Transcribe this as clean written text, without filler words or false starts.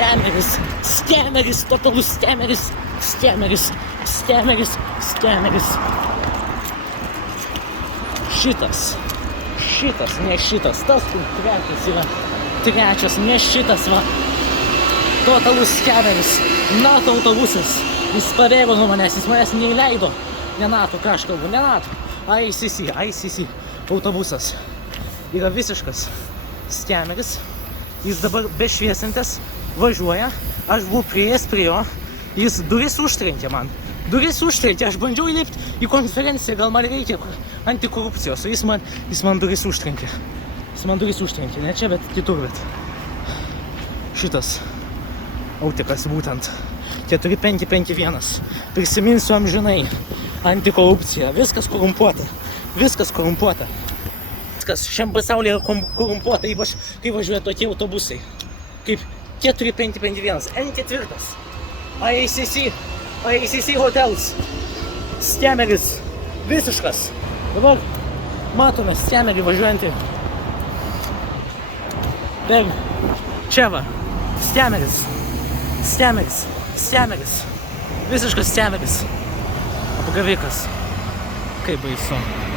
Stemeris, stemeris, totalus stemeris, stemeris, stemeris, stemeris. Šitas, ne šitas, tas kur trečias yra, trečias, ne šitas va. Totalus stemeris, NATO autobusas, jis pabėgo nuo manęs, jis manęs neįleido. Ne NATO, ką aš kalbu, ne NATO, ICC autobusas. Yra visiškas stemeris, jis dabar bešviesintas važiuoja, aš buvau prieėjęs prie jo, jis duris užtrenkė man. Duris užtrenkė, aš bandžiau įlipti į konferenciją, gal man reikia antikorupcijos, o jis man duris užtrenkė. Jis man duris užtrenkė, ne čia, bet kitur, bet. Šitas autikas būtent 4551. Prisiminsiu amžinai. Antikorupcija, viskas korumpuota. Viskas korumpuota. Viskas šiam pasaulyje yra korumpuota, ypač kai važiuoja tokie autobusai. Kaip 4551, N4, ICC hotels, stemeris, visiškas. Dabar matome stemerį važiuojantį per čia va, stemeris, visiškas stemeris, apgavikas, kaip baisu.